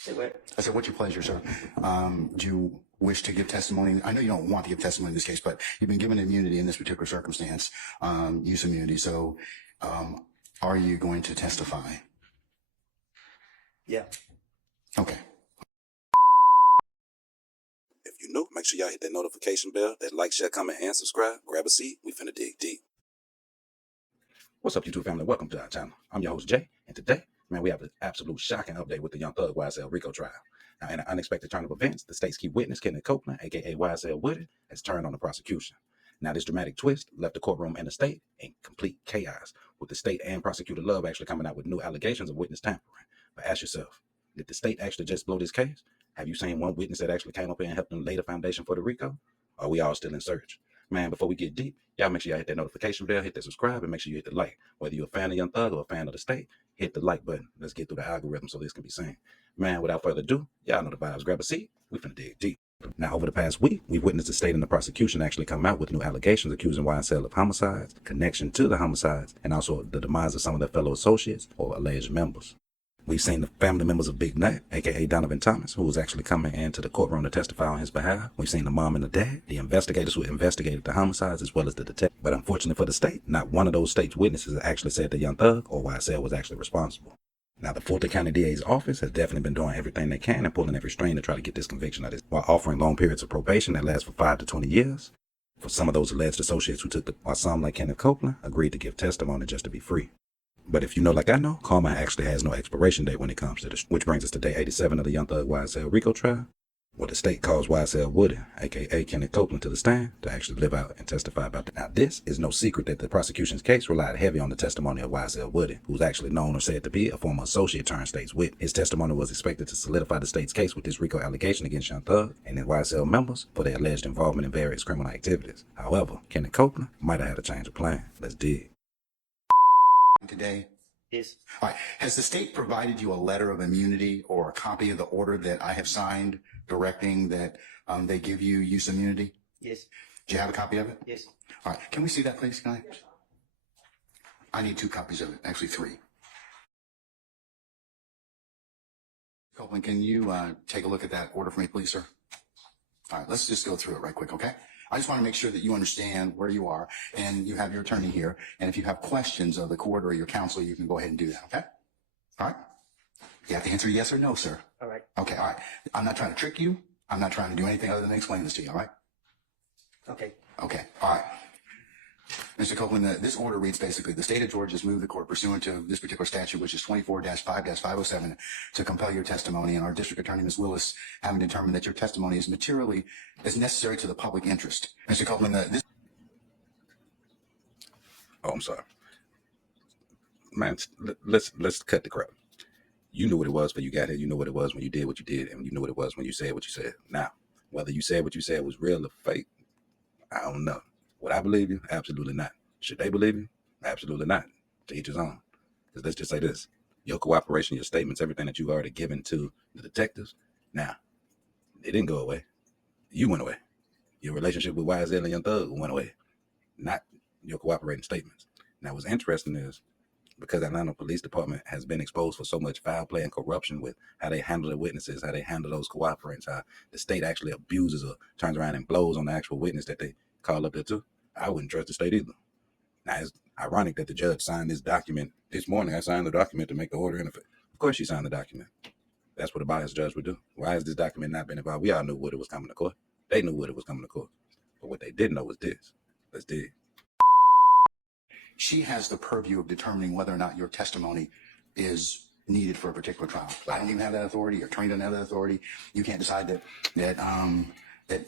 Say what? I said, what's your pleasure, sir? Do you wish to give testimony? I know you don't want to give testimony in this case, but you've been given immunity in this particular circumstance, use immunity. So, are you going to testify? Yeah. Okay. If you're new, make sure y'all hit that notification bell, that like, share, comment, and subscribe. Grab a seat. We finna dig deep. What's up, YouTube family? Welcome to our channel. I'm your host, Jay, and today, man, we have an absolute shocking update with the Young Thug YSL RICO trial. Now, in an unexpected turn of events, the state's key witness, Kenneth Copeland, aka YSL Woodard, has turned on the prosecution. Now, this dramatic twist left the courtroom and the state in complete chaos, with the state and prosecutor Love actually coming out with new allegations of witness tampering. But ask yourself, did the state actually just blow this case? Have you seen one witness that actually came up here and helped them lay the foundation for the RICO? Or are we all still in search? Man, before we get deep, y'all make sure y'all hit that notification bell, hit that subscribe, and make sure you hit the like. Whether you're a fan of Young Thug or a fan of the state, hit the like button. Let's get through the algorithm so this can be seen. Man, without further ado, y'all know the vibes. Grab a seat. We finna dig deep. Now, over the past week, we've witnessed the state and the prosecution actually come out with new allegations accusing YSL of homicides, connection to the homicides, and also the demise of some of their fellow associates or alleged members. We've seen the family members of Big Nut, aka Donovan Thomas, who was actually coming into the courtroom to testify on his behalf. We've seen the mom and the dad, the investigators who investigated the homicides, as well as the detective. But unfortunately for the state, not one of those state's witnesses actually said that Young Thug or YSL was actually responsible. Now, the Fulton County DA's office has definitely been doing everything they can and pulling every string to try to get this conviction of this, while offering long periods of probation that last for 5 to 20 years. For some of those alleged associates who took the, while some, like Kenneth Copeland, agreed to give testimony just to be free. But if you know like I know, karma actually has no expiration date when it comes to this, which brings us to day 87 of the Young Thug YSL RICO trial, where the state calls YSL Woodard, aka Kenneth Copeland, to the stand to actually live out and testify about it. Now, this is no secret that the prosecution's case relied heavy on the testimony of YSL Woodard, who's actually known or said to be a former associate turned state's witness. His testimony was expected to solidify the state's case with this RICO allegation against Young Thug and his YSL members for their alleged involvement in various criminal activities. However, Kenneth Copeland might have had a change of plan. Let's dig. Today. Yes. All right. Has the state provided you a letter of immunity or a copy of the order that I have signed directing that they give you use immunity? Yes. Do you have a copy of it? Yes. All right. Can we see that, please? Can I need 2 copies of it. Actually, 3. Copeland, can you take a look at that order for me, please, sir? All right. Let's just go through it right quick, okay? I just want to make sure that you understand where you are, and you have your attorney here. And if you have questions of the court or your counsel, you can go ahead and do that, okay? All right? You have to answer yes or no, sir. All right. Okay, all right. I'm not trying to trick you. I'm not trying to do anything other than explain this to you, all right? Okay. Okay, all right. Mr. Copeland, this order reads basically, the state of Georgia has moved the court pursuant to this particular statute, which is 24-5-507, to compel your testimony, and our district attorney, Ms. Willis, having determined that your testimony is materially is necessary to the public interest. Mr. Copeland, this... Oh, I'm sorry. Man, let's cut the crap. You knew what it was when you got here. You know what it was when you did what you did, and you knew what it was when you said what you said. Now, whether you said what you said was real or fake, I don't know. Would I believe you? Absolutely not. Should they believe you? Absolutely not. To each his own. Because let's just say this. Your cooperation, your statements, everything that you've already given to the detectives, now, it didn't go away. You went away. Your relationship with YSL and Young Thug went away. Not your cooperating statements. Now, what's interesting is, because Atlanta Police Department has been exposed for so much foul play and corruption with how they handle the witnesses, how they handle those cooperants, how the state actually abuses or turns around and blows on the actual witness that they call up there too, I wouldn't trust the state either. Now, it's ironic that the judge signed this document. This morning, I signed the document to make the order in effect. Of course she signed the document. That's what a biased judge would do. Why has this document not been involved? We all knew Woodard was coming to court. They knew Woodard was coming to court. But what they didn't know was this. Let's dig. She has the purview of determining whether or not your testimony is needed for a particular trial. I don't even have that authority. Your attorney doesn't have that authority. You can't decide that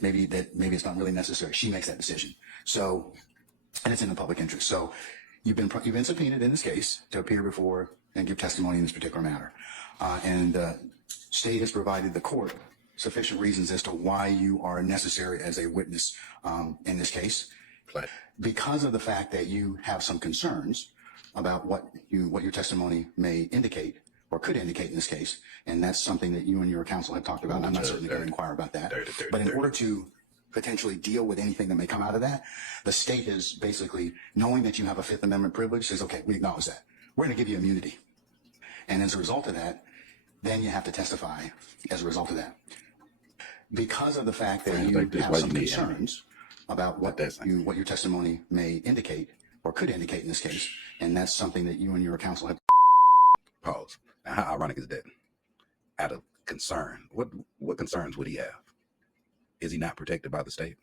maybe it's not really necessary. She makes that decision. So, and it's in the public interest. So, you've been subpoenaed in this case to appear before and give testimony in this particular matter, and the state has provided the court sufficient reasons as to why you are necessary as a witness in this case. Right. Because of the fact that you have some concerns about what your testimony may indicate or could indicate in this case, and that's something that you and your counsel have talked about, and I'm not certainly going to inquire about that. But in order to potentially deal with anything that may come out of that, the state is basically, knowing that you have a Fifth Amendment privilege, says, okay, we acknowledge that. We're going to give you immunity. And as a result of that, then you have to testify as a result of that. Because of the fact that Friends you like this, have why some you need concerns about what your testimony may indicate or could indicate in this case, and that's something that you and your counsel have. Pause. Now, how ironic is that? Out of concern, what concerns would he have? Is he not protected by the state?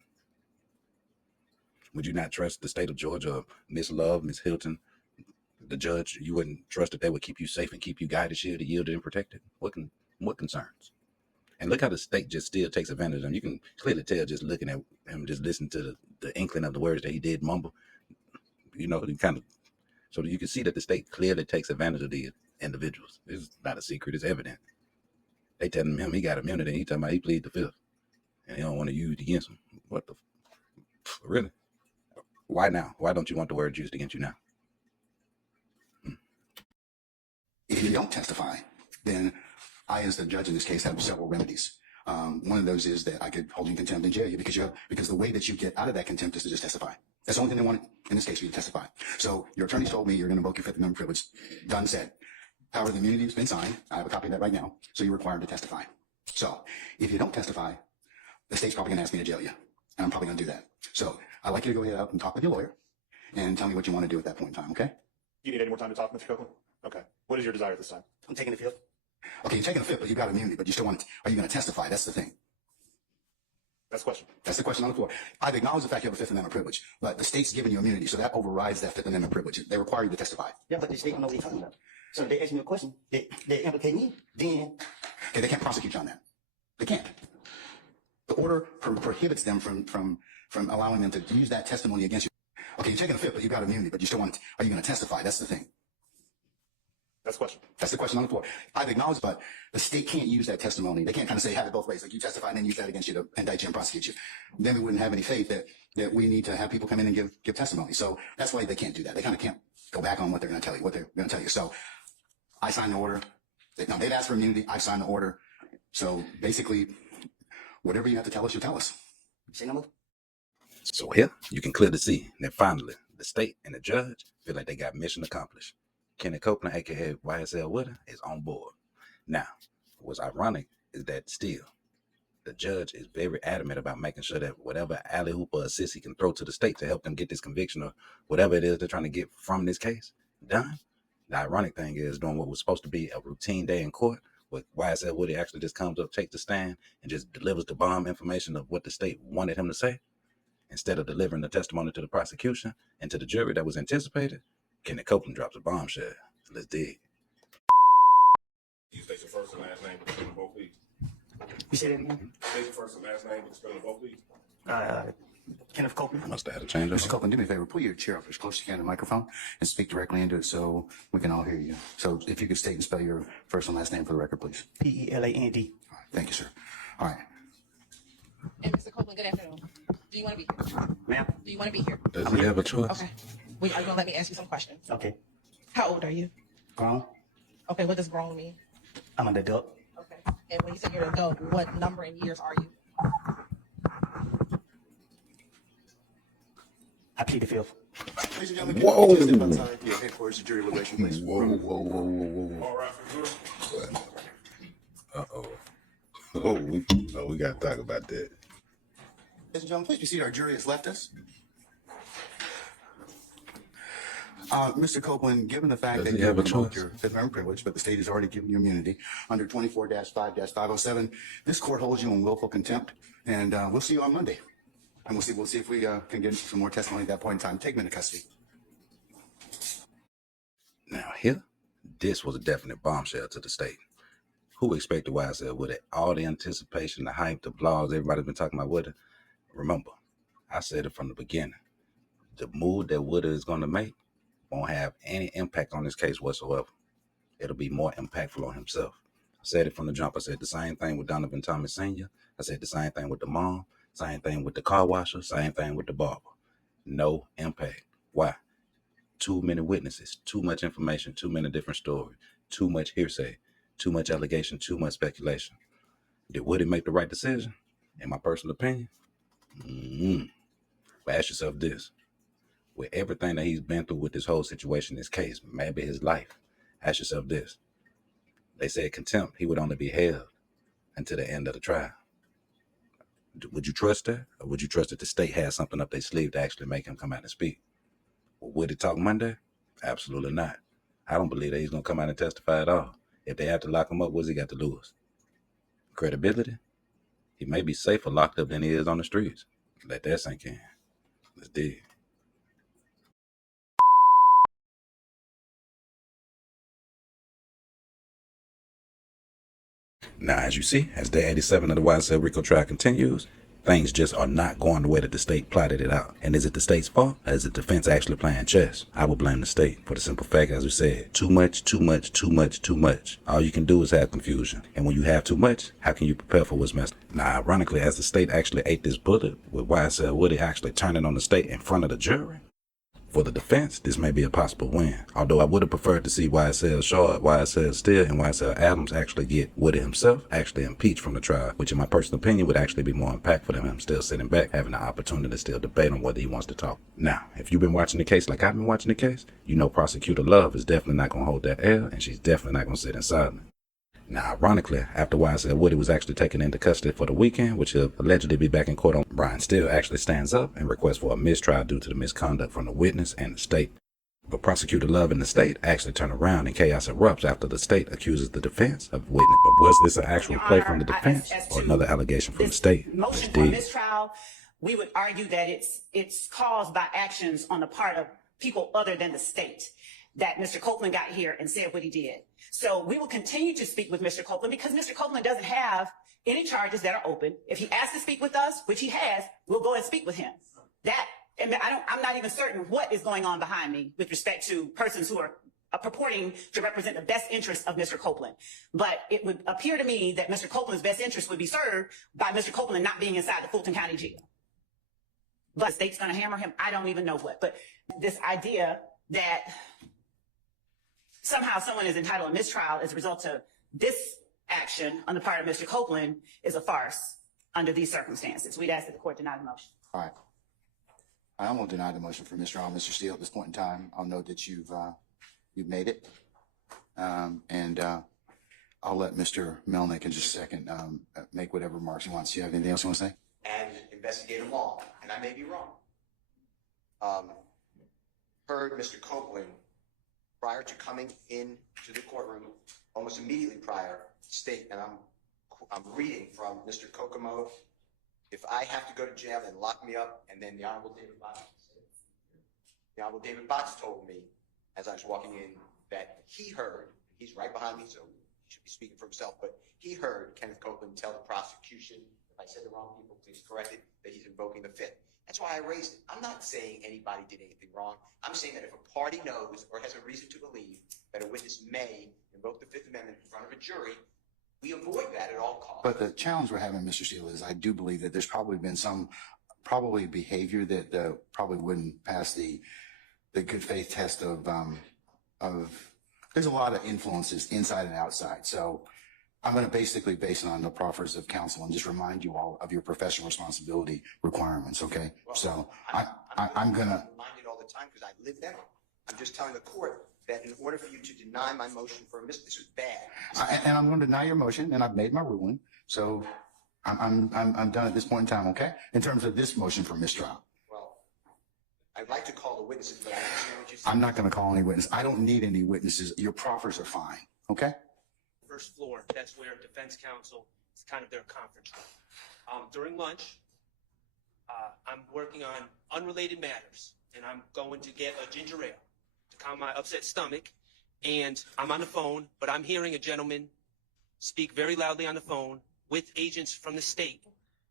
Would you not trust the state of Georgia, Miss Love, Miss Hilton, the judge? You wouldn't trust that they would keep you safe and keep you guided, shielded, yielded, and protected? What concerns? And look how the state just still takes advantage of him. You can clearly tell just looking at him, just listening to the inkling of the words that he did mumble. You know, so you can see that the state clearly takes advantage of these individuals. It's not a secret; it's evident. They telling him he got immunity, and he talking about he plead the fifth, and they don't want to use it against him. What the really? Why now? Why don't you want the word used against you now? If you don't testify, then I, as the judge in this case, have several remedies. One of those is that I could hold you in contempt and jail you because the way that you get out of that contempt is to just testify. That's the only thing they want in this case for you to testify. So your attorneys told me you're going to invoke your Fifth Amendment privilege. Done said. However, the immunity has been signed. I have a copy of that right now. So you're required to testify. So if you don't testify, the state's probably going to ask me to jail you. And I'm probably going to do that. So I'd like you to go ahead out and talk with your lawyer and tell me what you want to do at that point in time, okay? You need any more time to talk, Mr. Copeland? Okay. What is your desire at this time? I'm taking the field. Okay, you're taking a fifth, but you got immunity, but you still want to, are you going to testify? That's the thing. That's the question. That's the question on the floor. I've acknowledged the fact you have a Fifth Amendment privilege, but the state's giving you immunity, so that overrides that Fifth Amendment privilege. They require you to testify. Yeah, but the state don't know what you're talking about. So if they ask me a question, they implicate me, then Okay, they can't prosecute you on that. They can't. The order prohibits them from allowing them to use that testimony against you. Okay, you're taking a fifth, but you got immunity, but you still want to, are you going to testify? That's the thing. That's the question. That's the question on the floor. I've acknowledged, but the state can't use that testimony. They can't kind of say, have it both ways. Like you testify and then use that against you to indict you and prosecute you. Then we wouldn't have any faith that we need to have people come in and give testimony. So that's why they can't do that. They kind of can't go back on what they're going to tell you, So I signed the order. Now they've asked for immunity. I signed the order. So basically, whatever you have to tell us, you tell us. say no more. So here you can clearly see that finally the state and the judge feel like they got mission accomplished. Kenneth Copeland, aka YSL Woodard, is on board. Now, what's ironic is that still the judge is very adamant about making sure that whatever alley hoop or assist he can throw to the state to help them get this conviction or whatever it is they're trying to get from this case done. The ironic thing is during what was supposed to be a routine day in court, where YSL Woodard actually just comes up, takes the stand, and just delivers the bomb information of what the state wanted him to say, instead of delivering the testimony to the prosecution and to the jury that was anticipated. Kenneth Copeland drops a bombshell. Let's dig. You state your first and last name, but spell them both, please. You say that again? State your first and last name, but spell them both, please. Kenneth Copeland. I must have had a change Mr. up. Copeland, do me a favor. Pull your chair up as close as you can to the microphone and speak directly into it so we can all hear you. So if you could state and spell your first and last name for the record, please. Peland. All right, thank you, sir. All right. And Mr. Copeland, good afternoon. Do you want to be here? Ma'am? Do you want to be here? Does he have a choice? Okay. Wait, are you going to let me ask you some questions? Okay. How old are you? Grown. Okay, what does grown mean? I'm an adult. Okay. And when you say you're an adult, what number in years are you? I plead the fifth. Ladies and gentlemen, Whoa. can you step outside the headquarters of jury liberation, please? Whoa. All right, for the jury. Oh, we got to talk about that. Ladies and gentlemen, please be seated. Our jury has left us. Mr. Copeland, given the fact Does that he you have a revoked choice? your Fifth Amendment privilege, but the state has already given you immunity under 24-5-507, this court holds you in willful contempt, and we'll see you on Monday. And we'll see if we can get some more testimony at that point in time. Take me into custody. Now here, this was a definite bombshell to the state. Who expected YSL with it? All the anticipation, the hype, the blogs, everybody's been talking about Woodard. Remember, I said it from the beginning. The move that Woodard is going to make won't have any impact on this case whatsoever. It'll be more impactful on himself. I said it from the jump. I said the same thing with Donovan Thomas Sr. I said the same thing with the mom, same thing with the car washer, same thing with the barber. No impact. Why? Too many witnesses, too much information, too many different stories, too much hearsay, too much allegation, too much speculation. Did Woodard make the right decision? In my personal opinion? But ask yourself this. With everything that he's been through with this whole situation, this case, maybe his life, ask yourself this. They said contempt, he would only be held until the end of the trial. Would you trust that? Or would you trust that the state has something up their sleeve to actually make him come out and speak? Well, would he talk Monday? Absolutely not. I don't believe that he's going to come out and testify at all. If they have to lock him up, what's he got to lose? Credibility? He may be safer locked up than he is on the streets. Let that sink in. Let's dig. Now, as you see, as day 87 of the YSL RICO trial continues, things just are not going the way that the state plotted it out. And is it the state's fault, or is it the defense actually playing chess? I would blame the state for the simple fact, as we said, too much, too much, too much, too much. All you can do is have confusion. And when you have too much, how can you prepare for what's messed up? Now, ironically, as the state actually ate this bullet, with YSL Woody actually turning on the state in front of the jury, for the defense, this may be a possible win. Although I would have preferred to see YSL Short, YSL Steele, and YSL Adams actually get Woody himself actually impeached from the trial, which in my personal opinion would actually be more impactful than him still sitting back, having the opportunity to still debate on whether he wants to talk. Now, if you've been watching the case like I've been watching the case, you know Prosecutor Love is definitely not going to hold that L, and she's definitely not going to sit in silence. Now, ironically, after YSL Woody was actually taken into custody for the weekend, which he'll allegedly be back in court on, Brian Steele actually stands up and requests for a mistrial due to the misconduct from the witness and the state. But Prosecutor Love and the state actually turn around and chaos erupts after the state accuses the defense of witness. But was this an actual play from the defense or another allegation from the state? Motion for mistrial, we would argue that it's caused by actions on the part of people other than the state. That Mr. Copeland got here and said what he did. So we will continue to speak with Mr. Copeland because Mr. Copeland doesn't have any charges that are open. If he asks to speak with us, which he has, we'll go and speak with him. I'm not even certain what is going on behind me with respect to persons who are purporting to represent the best interest of Mr. Copeland. But it would appear to me that Mr. Copeland's best interest would be served by Mr. Copeland not being inside the Fulton County Jail. But the state's going to hammer him. I don't even know what. But this idea that somehow someone is entitled to mistrial as a result of this action on the part of Mr. Copeland is a farce under these circumstances. We'd ask that the court deny the motion. All right. I won't deny the motion for mistrial, Mr. Steele. At this point in time, I'll note that you've made it. And I'll let Mr. Melnick in just a second make whatever remarks he wants. Do you have anything else you want to say? And investigator law, and I may be wrong. Heard Mr. Copeland prior to coming into the courtroom, almost immediately prior, state, and I'm reading from Mr. Kokomo, if I have to go to jail and lock me up, and then the Honorable David Botts told me as I was walking in that he heard, he's right behind me, so he should be speaking for himself, but he heard Kenneth Copeland tell the prosecution, if I said the wrong people, please correct it, that he's invoking the Fifth. That's why I raised it. I'm not saying anybody did anything wrong. I'm saying that if a party knows or has a reason to believe that a witness may invoke the Fifth Amendment in front of a jury, we avoid that at all costs. But the challenge we're having, Mr. Steele, is I do believe that there's probably been some behavior that probably wouldn't pass the good faith test of there's a lot of influences inside and outside. So I'm going to basically base it on the proffers of counsel and just remind you all of your professional responsibility requirements. Okay. Well, so I'm going to remind it all the time because I live there. I'm just telling the court that in order for you to deny my motion for a mistrial, this was bad. and I'm going to deny your motion, and I've made my ruling. So I'm done at this point in time. Okay. In terms of this motion for mistrial. Well, I'd like to call the witnesses, but I understand what you said. I'm not going to call any witnesses. I don't need any witnesses. Your proffers are fine. Okay. First floor, that's where defense counsel, it's kind of their conference room. During lunch, I'm working on unrelated matters, and I'm going to get a ginger ale to calm my upset stomach, and I'm on the phone, but I'm hearing a gentleman speak very loudly on the phone with agents from the state.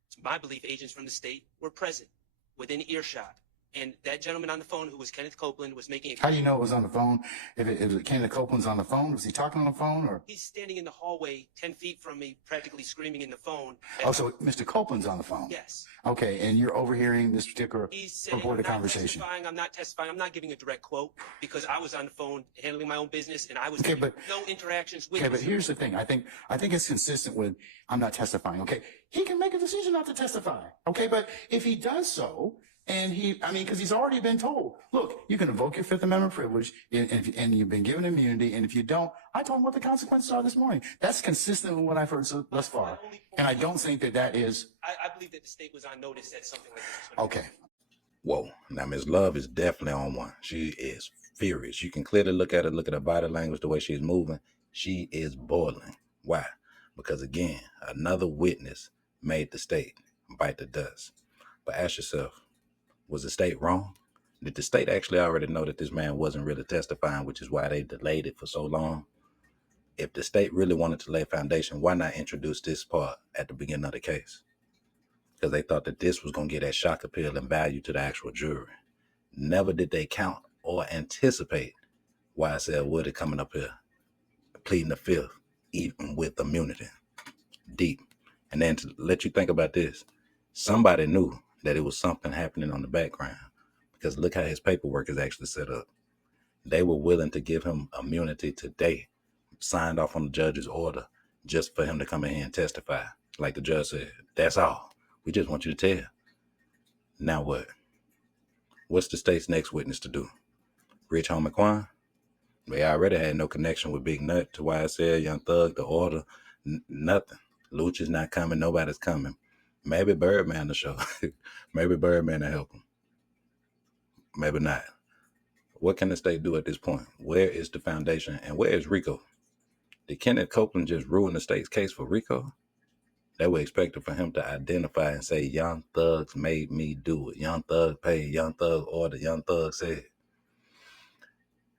It's my belief agents from the state were present within earshot. And that gentleman on the phone, who was Kenneth Copeland, was making a... How do you know it was on the phone? If Kenneth Copeland's on the phone, was he talking on the phone or? He's standing in the hallway 10 feet from me, practically screaming in the phone. Oh, so Mr. Copeland's on the phone? Yes. Okay, and you're overhearing this particular He's saying, reported conversation. I'm not testifying. I'm not giving a direct quote because I was on the phone handling my own business and I was Okay, having but no interactions with Okay, but here's the thing. I think it's consistent with I'm not testifying. Okay, he can make a decision not to testify. Okay, but if he does so, And because he's already been told, look, you can invoke your Fifth Amendment privilege and you've been given immunity. And if you don't, I told him what the consequences are this morning. That's consistent with what I've heard thus far. And I don't think that is. I believe that the state was on notice that something like this was going to Okay. Whoa. Now, Ms. Love is definitely on one. She is furious. You can clearly look at her body language, the way she's moving. She is boiling. Why? Because, again, another witness made the state bite the dust. But ask yourself, was the state wrong? Did the state actually already know that this man wasn't really testifying, which is why they delayed it for so long? If the state really wanted to lay foundation, why not introduce this part at the beginning of the case? Because they thought that this was going to get that shock appeal and value to the actual jury. Never did they count or anticipate YSL Woody coming up here, pleading the fifth, even with immunity. Deep. And then to let you think about this, somebody knew that it was something happening on the background, because look how his paperwork is actually set up. They were willing to give him immunity today, signed off on the judge's order, just for him to come in here and testify. Like the judge said, that's all. We just want you to tell. Now what? What's the state's next witness to do? Rich Homie Quan? They already had no connection with Big Nut to YSL, Young Thug, the order, nothing. Luch is not coming. Nobody's coming. Maybe Birdman will show. Maybe Birdman will help him. Maybe not. What can the state do at this point? Where is the foundation and where is Rico? Did Kenneth Copeland just ruin the state's case for Rico? They were expecting for him to identify and say, Young Thugs made me do it. Young Thug paid. Young Thug ordered. Young Thug said.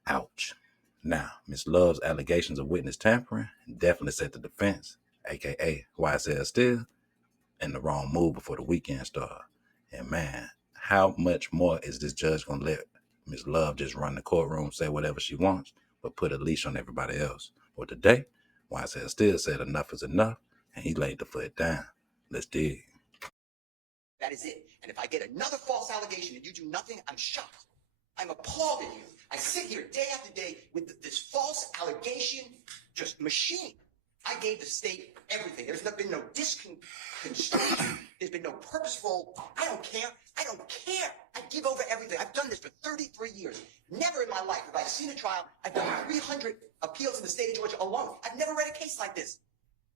Ouch. Now, Ms. Love's allegations of witness tampering definitely set the defense, a.k.a. YSL Steele, in the wrong move before the weekend started. And man, how much more is this judge going to let Ms. Love just run the courtroom, say whatever she wants, but put a leash on everybody else? Well, today, YSL Steele said enough is enough, and he laid the foot down. Let's dig. That is it. And if I get another false allegation and you do nothing, I'm shocked. I'm appalled at you. I sit here day after day with this false allegation just machine. I gave the state everything. There's been no disconstruction. There's been no purposeful, I don't care. I don't care. I give over everything. I've done this for 33 years. Never in my life have I seen a trial. I've done 300 appeals in the state of Georgia alone. I've never read a case like this.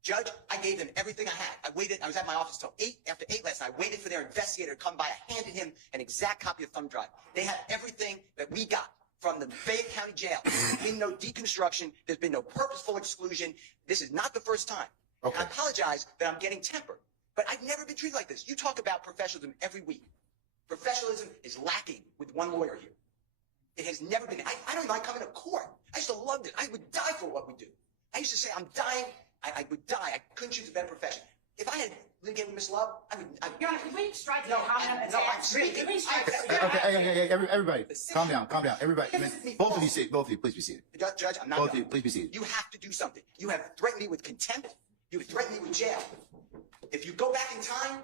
Judge, I gave them everything I had. I waited. I was at my office till 8 after 8 last night. I waited for their investigator to come by. I handed him an exact copy of thumb drive. They had everything that we got from the Fayette County Jail. There's been no deconstruction. There's been no purposeful exclusion. This is not the first time. Okay. I apologize that I'm getting tempered, but I've never been treated like this. You talk about professionalism every week. Professionalism is lacking with one lawyer here. It has never been. I don't mind coming to court. I used to love it. I would die for what we do. I used to say, I'm dying. I would die. I couldn't choose a better profession. If I had litigated with Miss Love, I would. Your Honor, can we strike the comment attack? Can we strike Okay, everybody, calm down. Everybody, both of you, please be seated. Judge, I'm not. Both of you, please be seated. You have to do something. You have threatened me with contempt. You have threatened me with jail. If you go back in time,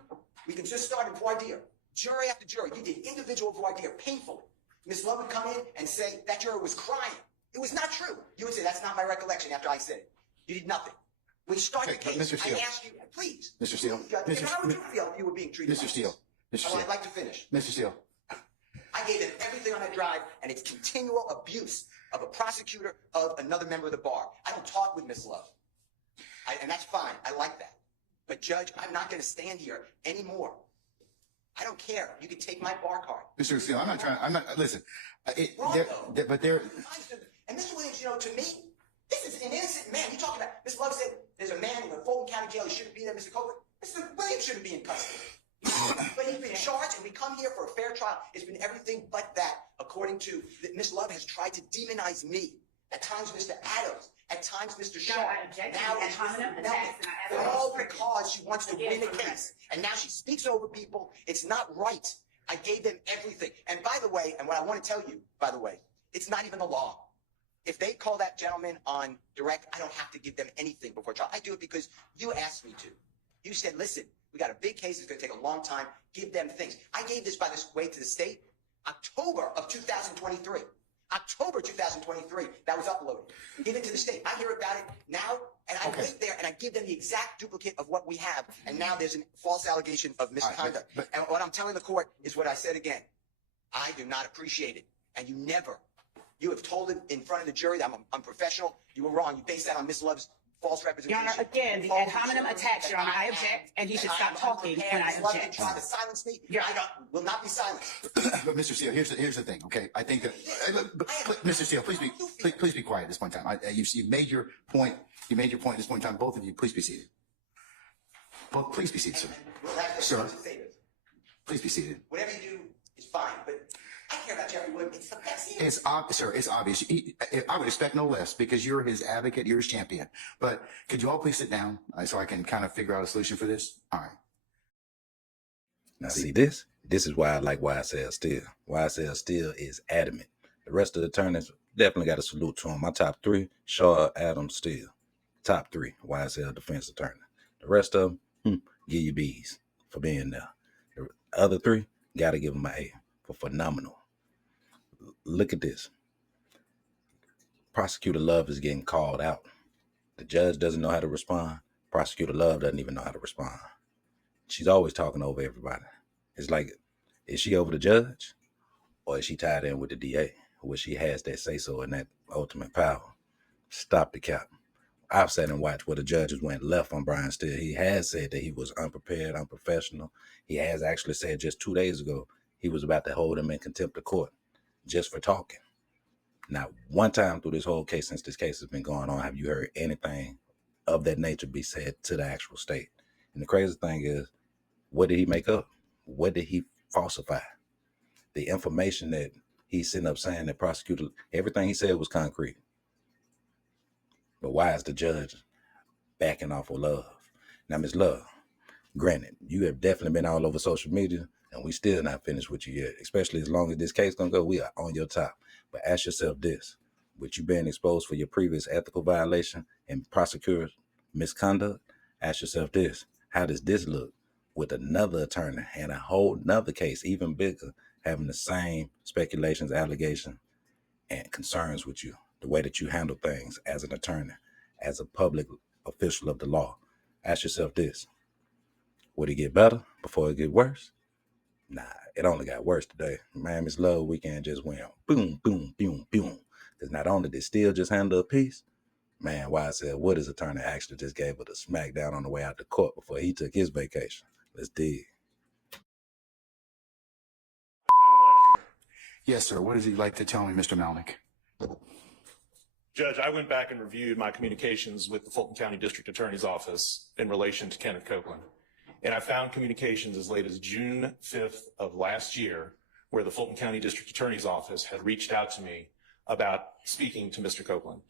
we can just start in voir dire. Jury after jury, you did individual voir dire painfully. Miss Love would come in and say that juror was crying. It was not true. You would say that's not my recollection after I said it. You did nothing. We started the case. Mr. Steele. I asked you, please. Mr. Steele. How would you feel if you were being treated? Mr. Steele. Mr. Oh, Steele. I'd like to finish. Mr. Steele. I gave them everything on that drive, and it's continual abuse of a prosecutor of another member of the bar. I don't talk with Miss Love, and that's fine. I like that. But Judge, I'm not going to stand here anymore. I don't care. You can take my bar card. Mr. Steele, listen. Wrong, But there. And Mr. Williams, to me, this is an innocent man. You talking about, Miss Love said there's a man in the Fulton County Jail. He shouldn't be there, Mr. Copeland. Mr. Williams shouldn't be in custody. But he's been charged, and we come here for a fair trial. It's been everything but that, according to that. Miss Love has tried to demonize me. At times, Mr. Adams. At times, Mr. Shaw. Now it's all because she wants to win a case. And now she speaks over people. It's not right. I gave them everything. And by the way, and what I want to tell you, by the way, it's not even the law. If they call that gentleman on direct, I don't have to give them anything before trial. I do it because you asked me to. You said, listen, we got a big case. It's going to take a long time. Give them things. I gave this, by the way, to the state October of 2023. October 2023, that was uploaded. Give it to the state. I hear about it now And I Okay. wait there and I give them the exact duplicate of what we have. And now there's a false allegation of misconduct. but- And what I'm telling the court is what I said again. I do not appreciate it. And you have told it in front of the jury that I'm unprofessional. You were wrong. You based that on Miss Love's false Your representation. Honor, again, the ad hominem attacks, Your Honor, I object, and he should stop talking when I Miss Love object. tried to silence me. Your- I will not be silenced. But Mr. Steele, here's the thing. Okay, I think that Mr. Steele, please be quiet at this point in time. You've made your point. You made your point at this point in time. Both of you, please be seated. Both, please be seated, sir. We'll have to Sir. say this. Please be seated. Whatever you do is fine, but I care about Jeffrey Wood. It's the best here. Sir, it's obvious. I would expect no less because you're his advocate, you're his champion. But could you all please sit down so I can kind of figure out a solution for this? All right. Now see this is why I like YSL Steele. YSL Steele is adamant. The rest of the attorneys definitely got to salute to him. My top three, Shaw, Adams, Steele. Top three, YSL defense attorney. The rest of them, give you B's for being there. The other three, got to give them an A for phenomenal. Look at this. Prosecutor Love is getting called out. The judge doesn't know how to respond. Prosecutor Love doesn't even know how to respond. She's always talking over everybody. It's like, is she over the judge? Or is she tied in with the DA? Where she has that say-so and that ultimate power? Stop the cap. I've sat and watched where the judges went left on Brian Steele. He has said that he was unprepared, unprofessional. He has actually said just 2 days ago he was about to hold him in contempt of court just for talking. Not one time through this whole case, since this case has been going on, have you heard anything of that nature be said to the actual state. And the crazy thing is, what did he make up? What did he falsify? The information that he's sitting up saying that prosecutor, everything he said was concrete. But why is the judge backing off of Love? Now, Ms. Love, granted, you have definitely been all over social media, and we still not finished with you yet. Especially as long as this case gonna go, we are on your top. But ask yourself this: with you being exposed for your previous ethical violation and prosecutor's misconduct, ask yourself this: how does this look with another attorney and a whole nother case, even bigger, having the same speculations, allegations, and concerns with you? The way that you handle things as an attorney, as a public official of the law. Ask yourself this: would it get better before it get worse? Nah, it only got worse today. Man, Miss Love weekend just went boom, boom, boom, boom. Because not only did Steele just handle a piece, man, YSL Wood's attorney actually just gave her the smackdown on the way out to court before he took his vacation. Let's dig. Yes, sir. What does he like to tell me, Mr. Melnick? Judge, I went back and reviewed my communications with the Fulton County District Attorney's Office in relation to Kenneth Copeland. And I found communications as late as June 5th of last year, where the Fulton County District Attorney's Office had reached out to me about speaking to Mr. Copeland.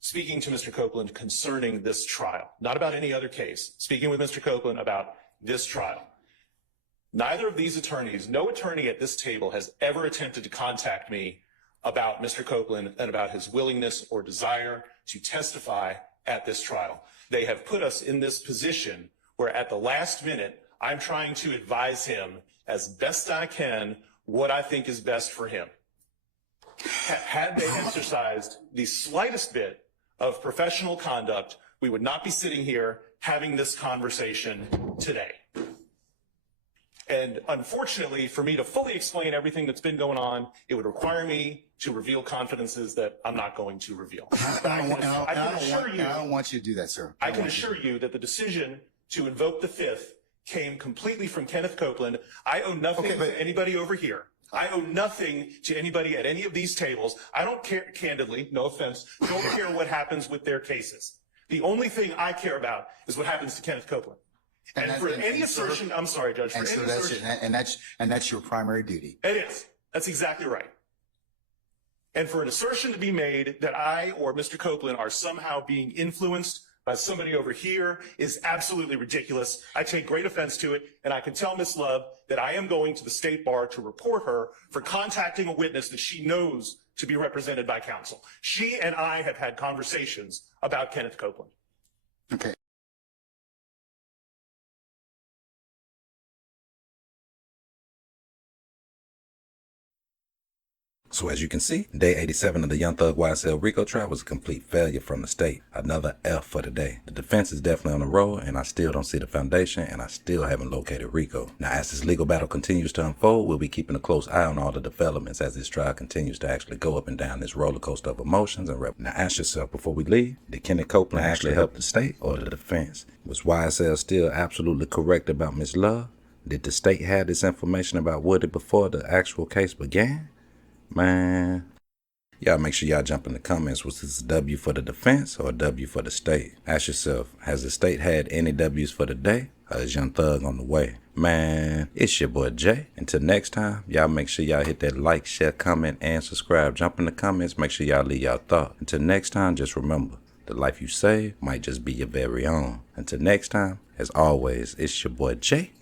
Speaking to Mr. Copeland concerning this trial, not about any other case, speaking with Mr. Copeland about this trial. Neither of these attorneys, no attorney at this table has ever attempted to contact me about Mr. Copeland and about his willingness or desire to testify at this trial. They have put us in this position where at the last minute, I'm trying to advise him as best I can what I think is best for him. Had they exercised the slightest bit of professional conduct, we would not be sitting here having this conversation today. And unfortunately, for me to fully explain everything that's been going on, it would require me to reveal confidences that I'm not going to reveal. I don't want you to do that, sir. I can assure you that the decision to invoke the Fifth came completely from Kenneth Copeland. I owe nothing to anybody over here. I owe nothing to anybody at any of these tables. I don't care, candidly, no offense, don't care what happens with their cases. The only thing I care about is what happens to Kenneth Copeland. And for any assertion, I'm sorry, Judge, for any assertion. And that's your primary duty. It is. That's exactly right. And for an assertion to be made that I or Mr. Copeland are somehow being influenced by somebody over here is absolutely ridiculous. I take great offense to it, and I can tell Ms. Love that I am going to the state bar to report her for contacting a witness that she knows to be represented by counsel. She and I have had conversations about Kenneth Copeland. Okay. So as you can see, day 87 of the Young Thug YSL RICO trial was a complete failure from the state. Another F for the day. The defense is definitely on the roll, and I still don't see the foundation, and I still haven't located RICO. Now, as this legal battle continues to unfold, we'll be keeping a close eye on all the developments as this trial continues to actually go up and down this roller coaster of emotions and Now ask yourself before we leave, did Kenneth Copeland actually help the state or the defense? Was YSL Steele absolutely correct about Miss Love? Did the state have this information about Woody before the actual case began? Man, y'all make sure y'all jump in the comments. Was this a W for the defense or a W for the state? Ask yourself, has the state had any W's for the day, or is Young Thug on the way? Man, it's your boy Jay. Until next time, y'all make sure y'all hit that like, share, comment, and subscribe. Jump in the comments, make sure y'all leave y'all thought. Until next time, just remember, the life you save might just be your very own. Until next time, as always, it's your boy Jay.